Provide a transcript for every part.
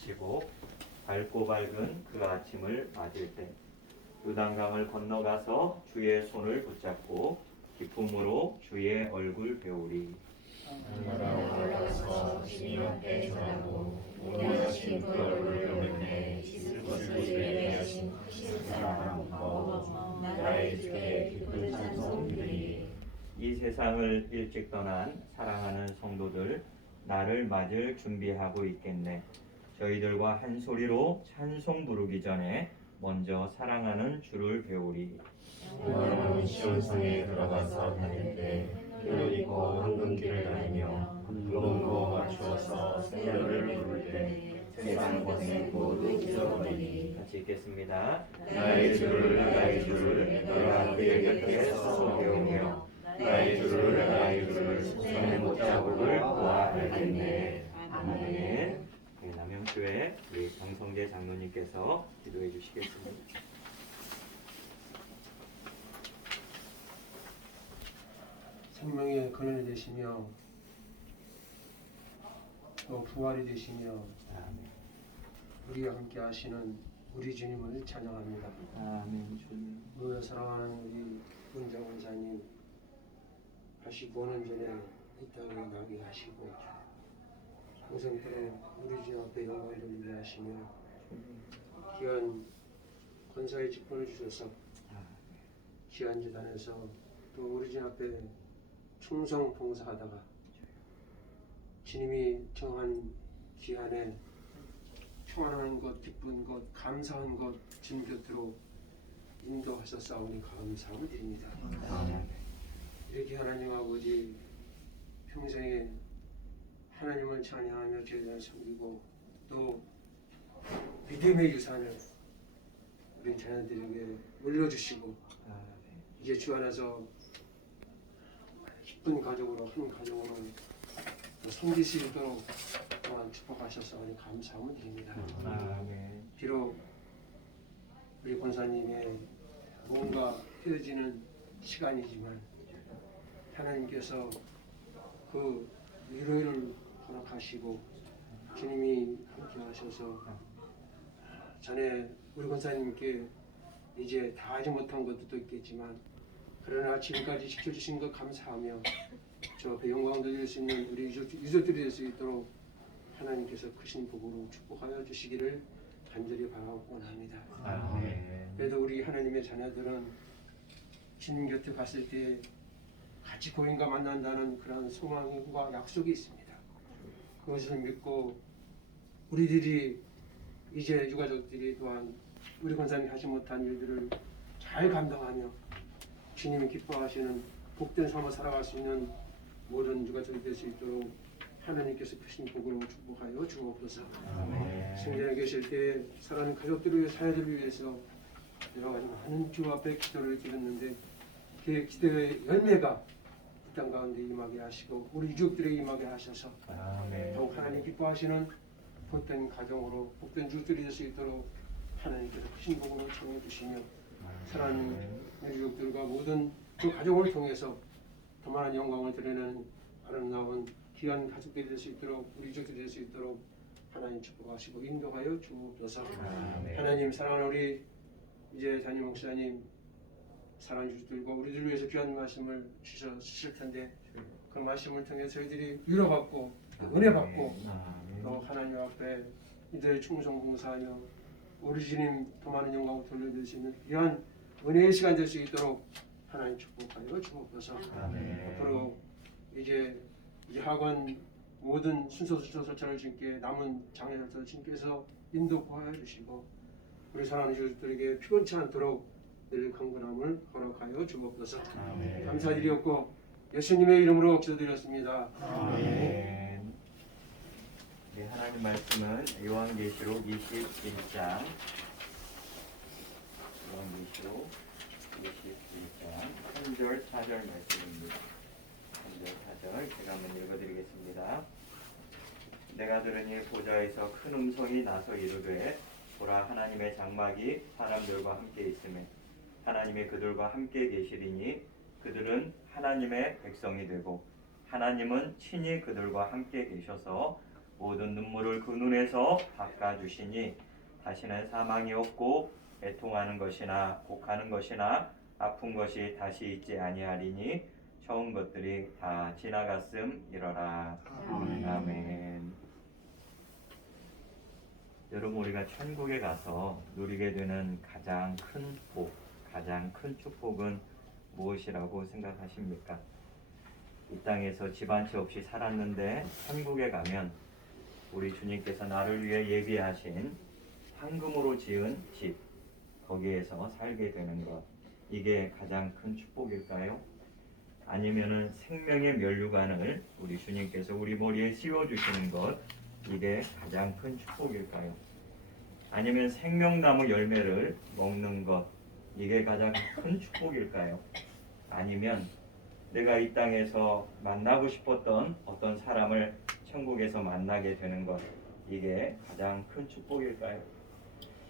마치고 밝고 밝은 그 아침을 맞을 때 요단강을 건너가서 주의 손을 붙잡고 기쁨으로 주의 얼굴 배우리. 하늘나라 올라가서 주님 앞에 전하고 원하신 그 얼굴을 배우는데 씻을 것을 예배하신 사랑 마음 나의 주께 기쁜 찬송 드리리. 이 세상을 일찍 떠난 사랑하는 성도들 나를 맞을 준비하고 있겠네. 저희들과 한 소리로 찬송 부르기 전에 먼저 사랑하는 주를 배우리. 영원한 시온성에 들어가서 다닐 때 뼈를 입고 황금길을 다니며 붉은고 맞추어서 새노래를 부를 때 세상 고생 모두 잊어버리니. 같이 읽겠습니다. 나의 주를 너가 그의 곁에서 배우며 나의 주를 손에 못자국을 보아 알겠네. 아멘. 네, 남영교회 우리 강성재 장로님께서 기도해 주시겠습니다. 생명의 근원이 되시며 또 부활이 되시며 아멘. 우리와 함께 하시는 우리 주님을 찬양합니다. 아멘. 주님. 오늘 사랑하는 우리 문정 원사님 85년 전에 이 땅에 나게 하시고 평생토록 우리 주님 앞에 영광을 돌리게 하시며 귀한 권사의 직분을 주셔서 귀한 재단에서 또 우리 주님 앞에 충성 봉사하다가 주님이 정한 기한에 평안한 것, 기쁜 것, 감사한 것 주님 곁으로 인도하셨사오니 감사함을 드립니다. 이렇게 하나님 아버지 평생에 하나님을 찬양하며 죄를 섬기고 또 믿음의 유산을 우리 자녀들에게 물려주시고 이제 주 안에서 기쁜 가족으로 한 가족으로 섬기시도록 또한 축복하셨사오니 감사함을 드립니다. 아멘. 비록 우리 권사님의 뭔가 헤어지는 시간이지만 하나님께서 그 위로를 허락하시고 주님이 함께 하셔서 전에 우리 권사님께 이제 다 하지 못한 것도 있겠지만 그러나 지금까지 지켜주신 것 감사하며 저 앞에 영광 돌릴 수 있는 우리 유족들이 될 수 있도록 하나님께서 크신 복으로 축복하여 주시기를 간절히 바라고 원합니다. 아멘. 그래도 우리 하나님의 자녀들은 주님 곁에 갔을 때 같이 고인과 만난다는 그런 소망과 약속이 있습니다. 그것을 믿고 우리들이 이제 유가족들이 또한 우리 권사님이 하지 못한 일들을 잘 감당하며 주님이 기뻐하시는 복된 삶을 살아갈 수 있는 모든 유가족이 될 수 있도록 하나님께서 크신 복으로 축복하여 주옵소서. 생전에 계실 때 사랑하는 가족들을 위해 자녀들을 위해서 여러 가지 많은 주 앞에 기도를 드렸는데 그 기도의 열매가 이 땅 가운데 임하게 하시고 우리 유족들에게 임하게 하셔서 더욱 하나님 기뻐하시는 복된 가정으로 복된 유족들이 될 수 있도록 하나님께서 크신 복으로 청해 주시며 사랑하는 유족들과 모든 그 가정을 통해서 더 많은 영광을 드리는 아름다운 귀한 가족들이 될 수 있도록 우리 유족들이 될 수 있도록 하나님 축복하시고 인도하여 주옵소서. 하나님 사랑하는 우리 이제 담임 목사님 사랑하는 유족들과 우리들 위해서 귀한 말씀을 주실 텐데 그 말씀을 통해 저희들이 위로받고 은혜 받고 또 하나님 앞에 이들의 충성 봉사하며 우리 주님 더 많은 영광을 돌려드릴 수 있는 귀한 은혜의 시간 될 수 있도록 하나님 축복하여 주옵소서. 앞으로 이제 이 학원 모든 순서 절차를 주님께 남은 장례 절차를 주님께서 인도하여 주시고 우리 사랑하는 유족들에게 피곤치 않도록 늘 강건함을 허락하여 주옵소서. 감사드리옵고 예수님의 이름으로 기도드렸습니다. 아멘. 네, 하나님 말씀은 요한계시록 21장 3절 4절 말씀입니다. 3절 4절 제가 한번 읽어드리겠습니다. 내가 들으니 보좌에서 큰 음성이 나서 이르되 보라 하나님의 장막이 사람들과 함께 있으며 하나님의 그들과 함께 계시리니 그들은 하나님의 백성이 되고 하나님은 친히 그들과 함께 계셔서 모든 눈물을 그 눈에서 닦아주시니 다시는 사망이 없고 애통하는 것이나 곡하는 것이나 아픈 것이 다시 있지 아니하리니 처음 것들이 다 지나갔음이러라. 아멘. 여러분, 우리가 천국에 가서 누리게 되는 가장 큰 복, 가장 큰 축복은 무엇이라고 생각하십니까? 이 땅에서 집 한 채 없이 살았는데 천국에 가면 우리 주님께서 나를 위해 예비하신 황금으로 지은 집, 거기에서 살게 되는 것, 이게 가장 큰 축복일까요? 아니면은 생명의 면류관을 우리 주님께서 우리 머리에 씌워주시는 것, 이게 가장 큰 축복일까요? 아니면 생명나무 열매를 먹는 것, 이게 가장 큰 축복일까요? 아니면 내가 이 땅에서 만나고 싶었던 어떤 사람을 천국에서 만나게 되는 것, 이게 가장 큰 축복일까요?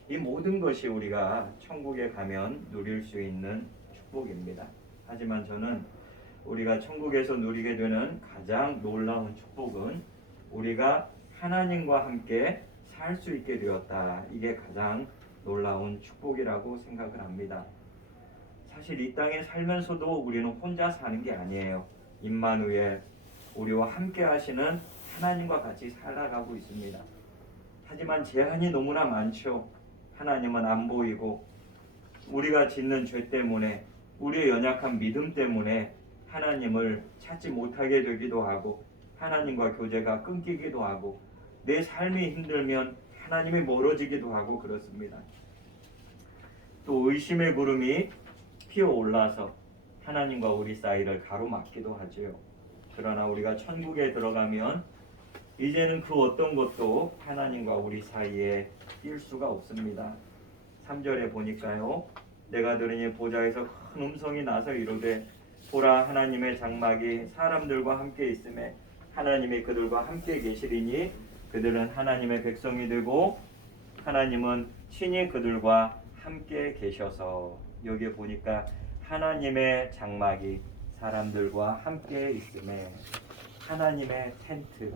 이 모든 것이 우리가 천국에 가면 누릴 수 있는 축복입니다. 하지만 저는 우리가 천국에서 누리게 되는 가장 놀라운 축복은 우리가 하나님과 함께 살 수 있게 되었다. 이게 가장 놀라운 축복이라고 생각을 합니다. 사실 이 땅에 살면서도 우리는 혼자 사는 게 아니에요. 임마누엘, 우리와 함께 하시는 하나님과 같이 살아가고 있습니다. 하지만 제한이 너무나 많죠. 하나님은 안 보이고 우리가 짓는 죄 때문에, 우리의 연약한 믿음 때문에 하나님을 찾지 못하게 되기도 하고 하나님과 교제가 끊기기도 하고 내 삶이 힘들면 하나님이 멀어지기도 하고 그렇습니다. 또 의심의 구름이 피어올라서 하나님과 우리 사이를 가로막기도 하지요. 그러나 우리가 천국에 들어가면 이제는 그 어떤 것도 하나님과 우리 사이에 낄 수가 없습니다. 3절에 보니까요, 내가 들으니 보좌에서 큰 음성이 나서 이르되 보라, 하나님의 장막이 사람들과 함께 있음에 하나님이 그들과 함께 계시리니 그들은 하나님의 백성이 되고 하나님은 친히 그들과 함께 계셔서, 여기에 보니까 하나님의 장막이 사람들과 함께 있음에, 하나님의 텐트,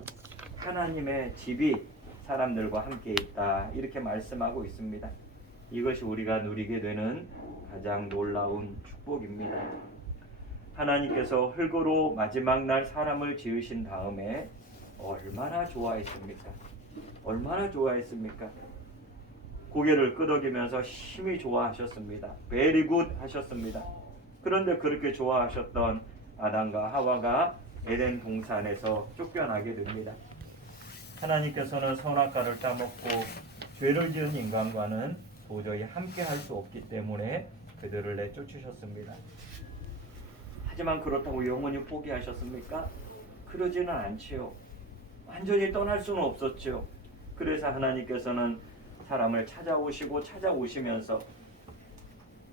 하나님의 집이 사람들과 함께 있다, 이렇게 말씀하고 있습니다. 이것이 우리가 누리게 되는 가장 놀라운 축복입니다. 하나님께서 흙으로 마지막 날 사람을 지으신 다음에 얼마나 좋아했습니까? 얼마나 좋아했습니까? 고개를 끄덕이면서 심히 좋아하셨습니다. 베리 굿 하셨습니다. 그런데 그렇게 좋아하셨던 아담과 하와가 에덴 동산에서 쫓겨나게 됩니다. 하나님께서는 선악과를 따먹고 죄를 지은 인간과는 도저히 함께 할 수 없기 때문에 그들을 내쫓으셨습니다. 하지만 그렇다고 영원히 포기하셨습니까? 그러지는 않지요. 완전히 떠날 수는 없었죠. 그래서 하나님께서는 사람을 찾아오시면서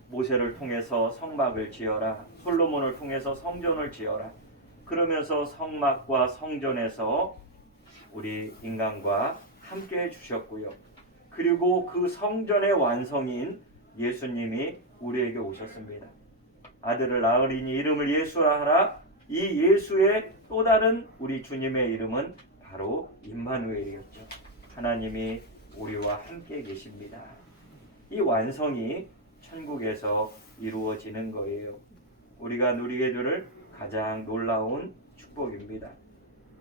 모세를 통해서 성막을 지어라, 솔로몬을 통해서 성전을 지어라, 그러면서 성막과 성전에서 우리 인간과 함께 해주셨고요. 그리고 그 성전의 완성인 예수님이 우리에게 오셨습니다. 아들을 낳으리니 이름을 예수라 하라. 이 예수의 또 다른 우리 주님의 이름은 바로 임마누엘이었죠. 하나님이 우리와 함께 계십니다. 이 완성이 천국에서 이루어지는 거예요. 우리가 누리게 될 가장 놀라운 축복입니다.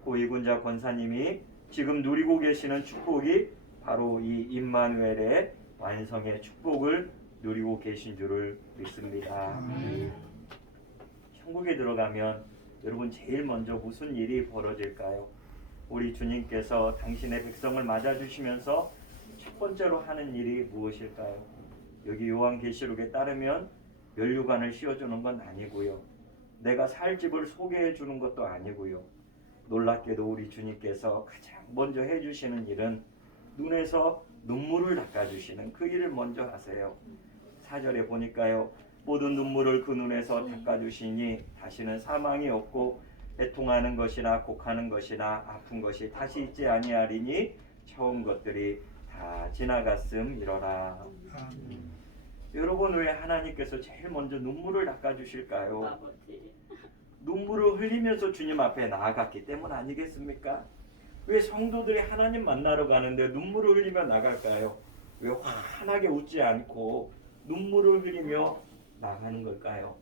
고위군자 권사님이 지금 누리고 계시는 축복이 바로 이 임마누엘의 완성의 축복을 누리고 계신 줄을 믿습니다. 천국에 들어가면 여러분 제일 먼저 무슨 일이 벌어질까요? 우리 주님께서 당신의 백성을 맞아주시면서 첫 번째로 하는 일이 무엇일까요? 여기 요한계시록에 따르면 면류관을 씌워주는 건 아니고요. 내가 살 집을 소개해 주는 것도 아니고요. 놀랍게도 우리 주님께서 가장 먼저 해주시는 일은 눈에서 눈물을 닦아주시는 그 일을 먼저 하세요. 4절에 보니까요, 모든 눈물을 그 눈에서 닦아주시니 다시는 사망이 없고 애통하는 것이나 곡하는 것이나 아픈 것이 다시 있지 아니하리니 처음 것들이 다 지나갔음이러라. 여러분, 왜 하나님께서 제일 먼저 눈물을 닦아주실까요? 눈물을 흘리면서 주님 앞에 나아갔기 때문 아니겠습니까? 왜 성도들이 하나님 만나러 가는데 눈물을 흘리며 나갈까요? 왜 환하게 웃지 않고 눈물을 흘리며 나가는 걸까요?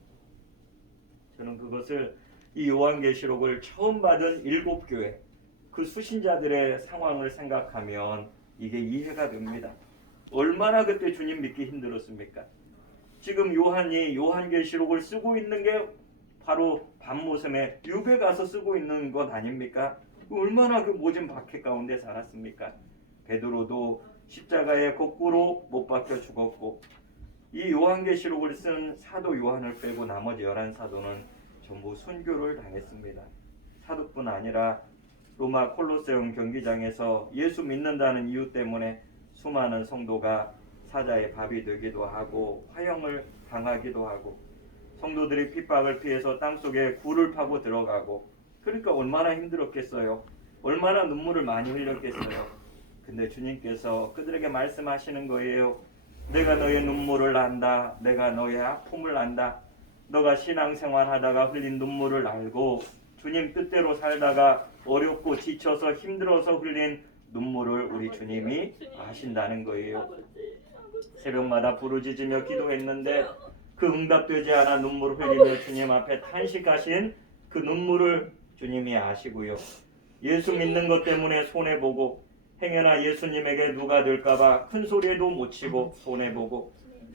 저는 그것을 이 요한계시록을 처음 받은 7교회 그 수신자들의 상황을 생각하면 이게 이해가 됩니다. 얼마나 그때 주님 믿기 힘들었습니까? 지금 요한이 요한계시록을 쓰고 있는 게 바로 밤모섬에 유배 가서 쓰고 있는 것 아닙니까? 얼마나 그 모진 박해 가운데 살았습니까? 베드로도 십자가에 거꾸로 못 박혀 죽었고, 이 요한계시록을 쓴 사도 요한을 빼고 나머지 11사도는 전부 순교를 당했습니다. 사도뿐 아니라 로마 콜로세움 경기장에서 예수 믿는다는 이유 때문에 수많은 성도가 사자의 밥이 되기도 하고 화형을 당하기도 하고, 성도들이 핍박을 피해서 땅속에 굴을 파고 들어가고, 그러니까 얼마나 힘들었겠어요. 얼마나 눈물을 많이 흘렸겠어요. 근데 주님께서 그들에게 말씀하시는 거예요. 내가 너의 눈물을 안다. 내가 너의 아픔을 안다. 너가 신앙생활 하다가 흘린 눈물을 알고 주님 뜻대로 살다가 어렵고 지쳐서 힘들어서 흘린 눈물을 우리 주님이 아신다는 거예요. 새벽마다 부르짖으며 기도했는데 그 응답되지 않아 눈물을 흘리며 주님 앞에 탄식하신 그 눈물을 주님이 아시고요. 예수 믿는 것 때문에 손해보고 행여나 예수님에게 누가 될까봐 큰 소리에도 못 치고 손해보고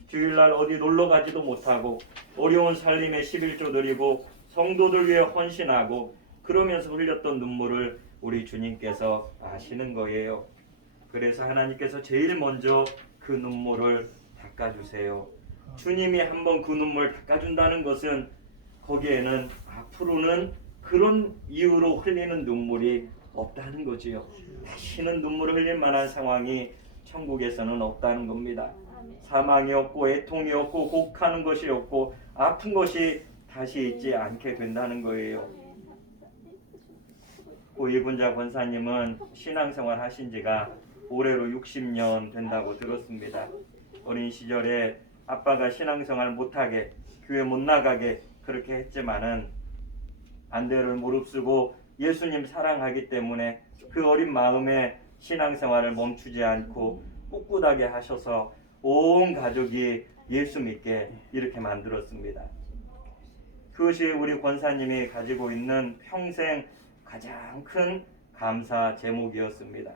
주일날 어디 놀러가지도 못하고 어려운 살림에 11조 드리고 성도들 위해 헌신하고 그러면서 흘렸던 눈물을 우리 주님께서 아시는 거예요. 그래서 하나님께서 제일 먼저 그 눈물을 닦아주세요. 주님이 한번 그 눈물 닦아준다는 것은 거기에는 앞으로는 그런 이유로 흘리는 눈물이 없다는 거지요. 다시는 눈물을 흘릴 만한 상황이 천국에서는 없다는 겁니다. 사망이 없고 애통이 없고 곡하는 것이 없고 아픈 것이 다시 있지 않게 된다는 거예요. 이군자 권사님은 신앙생활 하신 지가 올해로 60년 된다고 들었습니다. 어린 시절에 아빠가 신앙생활 못하게 교회 못 나가게 그렇게 했지만은 안대를 무릅쓰고 예수님 사랑하기 때문에 그 어린 마음에 신앙생활을 멈추지 않고 꿋꿋하게 하셔서 온 가족이 예수 믿게 이렇게 만들었습니다. 그것이 우리 권사님이 가지고 있는 평생 가장 큰 감사 제목이었습니다.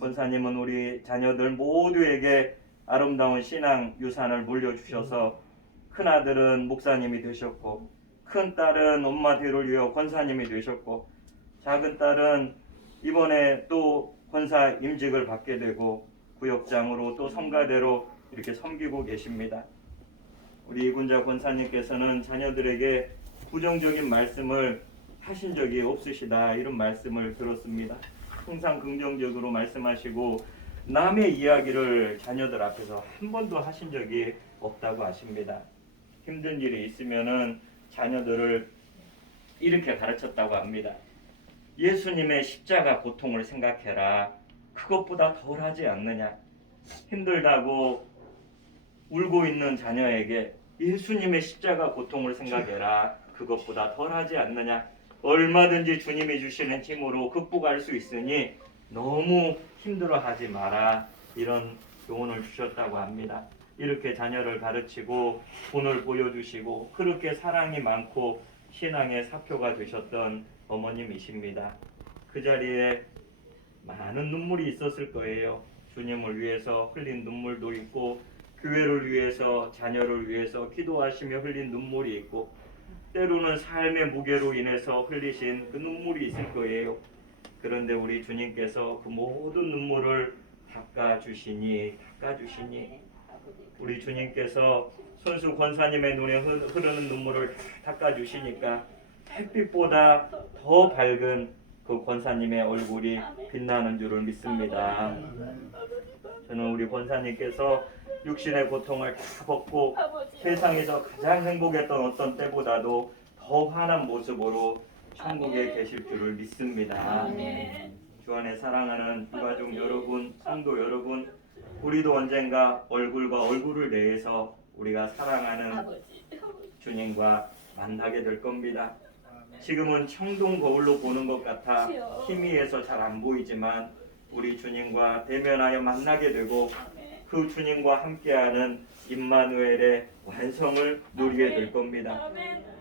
권사님은 우리 자녀들 모두에게 아름다운 신앙 유산을 물려주셔서 큰아들은 목사님이 되셨고 큰딸은 엄마 뒤를 이어 권사님이 되셨고 작은 딸은 이번에 또 권사 임직을 받게 되고 구역장으로 또 성가대로 이렇게 섬기고 계십니다. 우리 이군자 권사님께서는 자녀들에게 부정적인 말씀을 하신 적이 없으시다 이런 말씀을 들었습니다. 항상 긍정적으로 말씀하시고 남의 이야기를 자녀들 앞에서 한 번도 하신 적이 없다고 하십니다. 힘든 일이 있으면은 자녀들을 이렇게 가르쳤다고 합니다. 예수님의 십자가 고통을 생각해라. 그것보다 덜하지 않느냐. 힘들다고 울고 있는 자녀에게 예수님의 십자가 고통을 생각해라. 그것보다 덜하지 않느냐. 얼마든지 주님이 주시는 힘으로 극복할 수 있으니 너무 힘들어하지 마라. 이런 교훈을 주셨다고 합니다. 이렇게 자녀를 가르치고 본을 보여주시고 그렇게 사랑이 많고 신앙의 사표가 되셨던 어머님이십니다. 그 자리에 많은 눈물이 있었을 거예요. 주님을 위해서 흘린 눈물도 있고 교회를 위해서 자녀를 위해서 기도하시며 흘린 눈물이 있고 때로는 삶의 무게로 인해서 흘리신 그 눈물이 있을 거예요. 그런데 우리 주님께서 그 모든 눈물을 닦아주시니 우리 주님께서 손수 권사님의 눈에 흐르는 눈물을 닦아주시니까 햇빛보다 더 밝은 그 권사님의 얼굴이 빛나는 줄을 믿습니다. 저는 우리 권사님께서 육신의 고통을 다 벗고 세상에서 가장 행복했던 어떤 때보다도 더 환한 모습으로 천국에 계실 줄을 믿습니다. 주 안에 사랑하는 유가족 여러분, 성도 여러분, 우리도 언젠가 얼굴과 얼굴을 내서 우리가 사랑하는 주님과 만나게 될 겁니다. 지금은 청동 거울로 보는 것 같아 희미해서 잘 안 보이지만 우리 주님과 대면하여 만나게 되고 그 주님과 함께하는 임마누엘의 완성을 누리게 될 겁니다.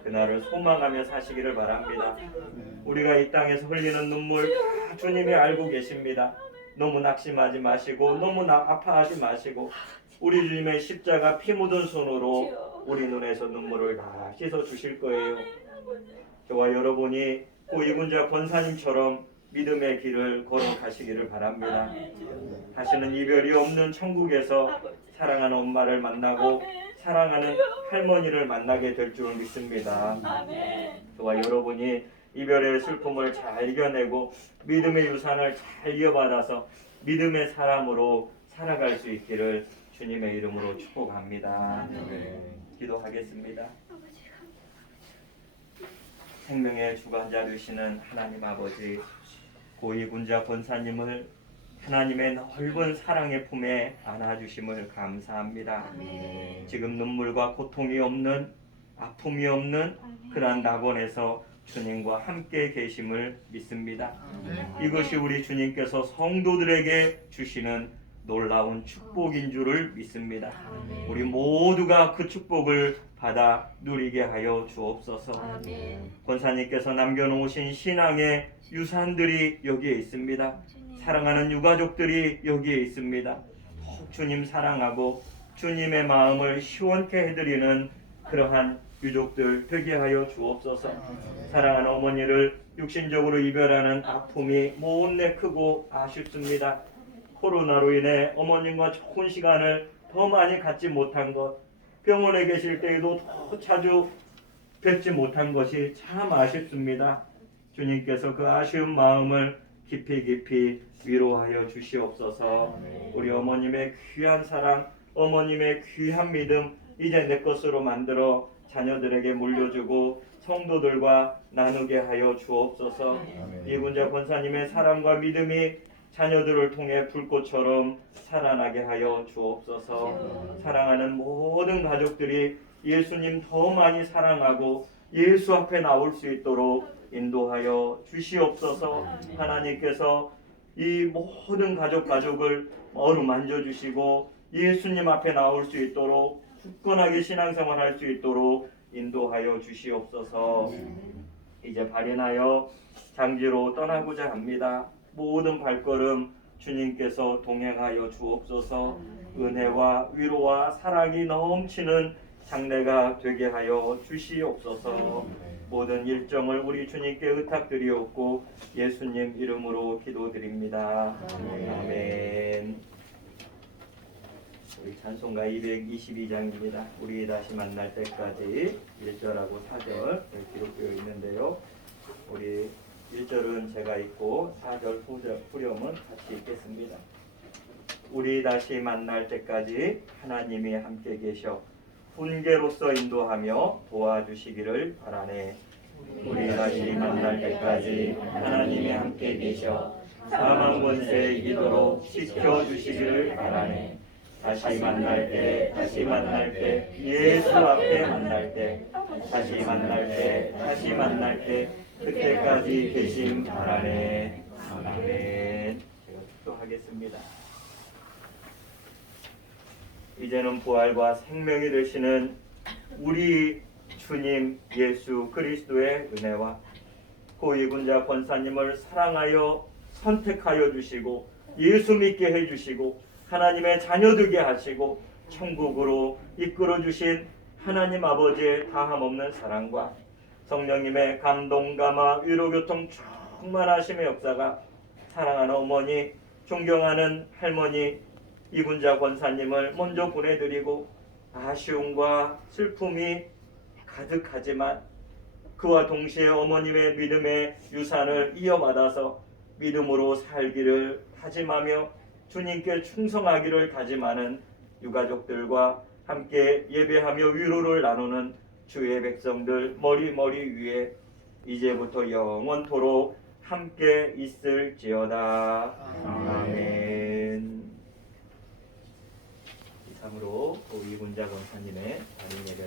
그날을 소망하며 사시기를 바랍니다. 우리가 이 땅에서 흘리는 눈물 다 주님이 알고 계십니다. 너무 낙심하지 마시고 너무 아파하지 마시고 우리 주님의 십자가 피 묻은 손으로 우리 눈에서 눈물을 다 씻어 주실 거예요. 저와 여러분이 고 이군자 권사님처럼 믿음의 길을 걸어가시기를 바랍니다. 다시는 이별이 없는 천국에서 사랑하는 엄마를 만나고 사랑하는 할머니를 만나게 될 줄 믿습니다. 저와 여러분이 이별의 슬픔을 잘 이겨내고 믿음의 유산을 잘 이어받아서 믿음의 사람으로 살아갈 수 있기를 주님의 이름으로 축복합니다. 기도하겠습니다. 생명의 주관자 되시는 하나님 아버지, 고이군자 권사님을 하나님의 넓은 사랑의 품에 안아주심을 감사합니다. 지금 눈물과 고통이 없는, 아픔이 없는 그러한 낙원에서 주님과 함께 계심을 믿습니다. 이것이 우리 주님께서 성도들에게 주시는 놀라운 축복인 줄을 믿습니다. 우리 모두가 그 축복을 받아 누리게 하여 주옵소서. 권사님께서 남겨놓으신 신앙의 유산들이 여기에 있습니다. 사랑하는 유가족들이 여기에 있습니다. 더욱 주님 사랑하고 주님의 마음을 시원케 해드리는 그러한 유족들 되게 하여 주옵소서. 사랑하는 어머니를 육신적으로 이별하는 아픔이 못내 크고 아쉽습니다. 코로나로 인해 어머님과 좋은 시간을 더 많이 갖지 못한 것, 병원에 계실 때에도 더 자주 뵙지 못한 것이 참 아쉽습니다. 주님께서 그 아쉬운 마음을 깊이 위로하여 주시옵소서. 우리 어머님의 귀한 사랑, 어머님의 귀한 믿음 이제 내 것으로 만들어 자녀들에게 물려주고 성도들과 나누게 하여 주옵소서. 이군자 권사님의 사랑과 믿음이 자녀들을 통해 불꽃처럼 살아나게 하여 주옵소서. 사랑하는 모든 가족들이 예수님 더 많이 사랑하고 예수 앞에 나올 수 있도록 인도하여 주시옵소서. 하나님께서 이 모든 가족을 어루만져 주시고 예수님 앞에 나올 수 있도록 굳건하게 신앙생활할 수 있도록 인도하여 주시옵소서. 이제 발인하여 장지로 떠나고자 합니다. 모든 발걸음 주님께서 동행하여 주옵소서. 은혜와 위로와 사랑이 넘치는 장래가 되게 하여 주시옵소서. 모든 일정을 우리 주님께 의탁드리옵고 예수님 이름으로 기도드립니다. 아멘. 우리 찬송가 222장입니다. 우리 다시 만날 때까지 1절하고 4절 기록되어 있는데요. 우리 1절은 제가 읽고 4절 후렴은 같이 읽겠습니다. 우리 다시 만날 때까지 하나님이 함께 계셔 훈계로서 인도하며 도와주시기를 바라네. 우리 다시 만날 때까지 하나님이 함께 계셔 사망 권세 이기도록 지켜주시기를 바라네. 다시 만날 때 예수 앞에 만날 때 다시 만날 때 그때까지 계심 바라네. 아멘. 제가 기도하겠습니다. 이제는 부활과 생명이 되시는 우리 주님 예수 그리스도의 은혜와 고이군자 권사님을 사랑하여 선택하여 주시고 예수 믿게 해주시고 하나님의 자녀 되게 하시고 천국으로 이끌어 주신 하나님 아버지의 다함없는 사랑과 성령님의 감동 감화 위로 교통 충만하심의 역사가 사랑하는 어머니 존경하는 할머니 이군자 권사님을 먼저 보내드리고 아쉬움과 슬픔이 가득하지만 그와 동시에 어머님의 믿음의 유산을 이어받아서 믿음으로 살기를 다짐하며 주님께 충성하기를 다짐하는 유가족들과 함께 예배하며 위로를 나누는 주의 백성들 머리 위에 이제부터 영원토록 함께 있을지어다. 아멘. 이상으로 이군자 권사님의 단임 예배를